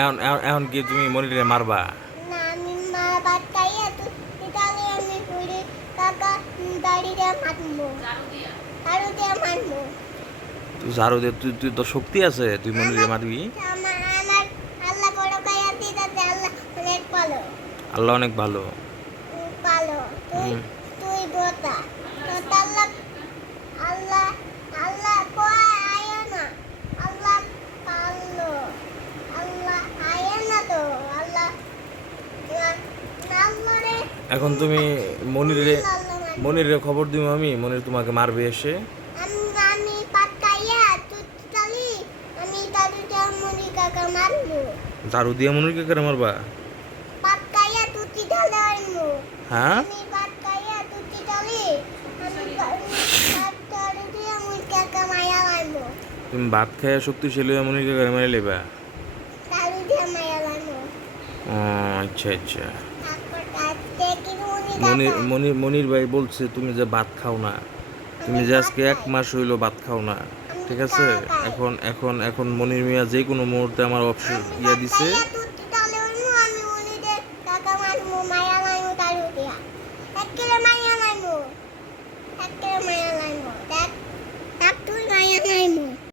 এখন এখন এখন কি তুমি মনিরে মারবা? না আমি মা ভাত খাইয়া তুই তাহলে আমি পুরি কাকা বাড়িতে মারবো ঝাড়ু দিয়ে মারবো। তুই ঝাড়ু দে, তুই তুই তোর শক্তি আছে, তুই মনিরে আমার মারবি? আমার আমার আল্লাহ বড় খাইয়া দিতে আল্লাহ অনেক ভালো আল্লাহ অনেক ভালো। ভালো তুই হুম। তুই বোতা তো আল্লাহ আল্লাহ আল্লাহ কয় আয় না আল্লাহ ভালো আল্লাহ আয় না তো আল্লাহ আল্লাহ রে এখন তুমি মনিরে আল্লাহ মারবে। মনিরে খবর দিব আমি, মনির তোমাকে মারবে এসে। আমি আমি ভাত খাইয়া তুই তালি আমি তালিটা মুড়ি কাকা মারবো ঝাড়ু দিয়ে মনিরকে করে মারবা? ভাত খাইয়া তুই তালে আনবো হ্যাঁ, আমি ভাত খাইয়া তুই তালি আমি ভাত তালি দিয়ে মুড়ি কাকা মায়া আনবো তুমি ভাত খাইয়া শক্তিশালী হয়ে মনিরকে করে মেরে লেবা? তালি দিয়ে মায়া আনবো ও আচ্ছা আচ্ছা। তারপর কাটতে কি মুড়ি মনির কাকা মনির মনির ভাই বলছে তুমি যে ভাত খাও না, তুমি যে আজকে 1 মাস হইলো ভাত খাও না, ঠিক আছে? এখন এখন এখন মনির মিয়া যে কোনো মুহূর্তে আমার অপশন আমি ইয়া ভাত দিছে, খাইয়া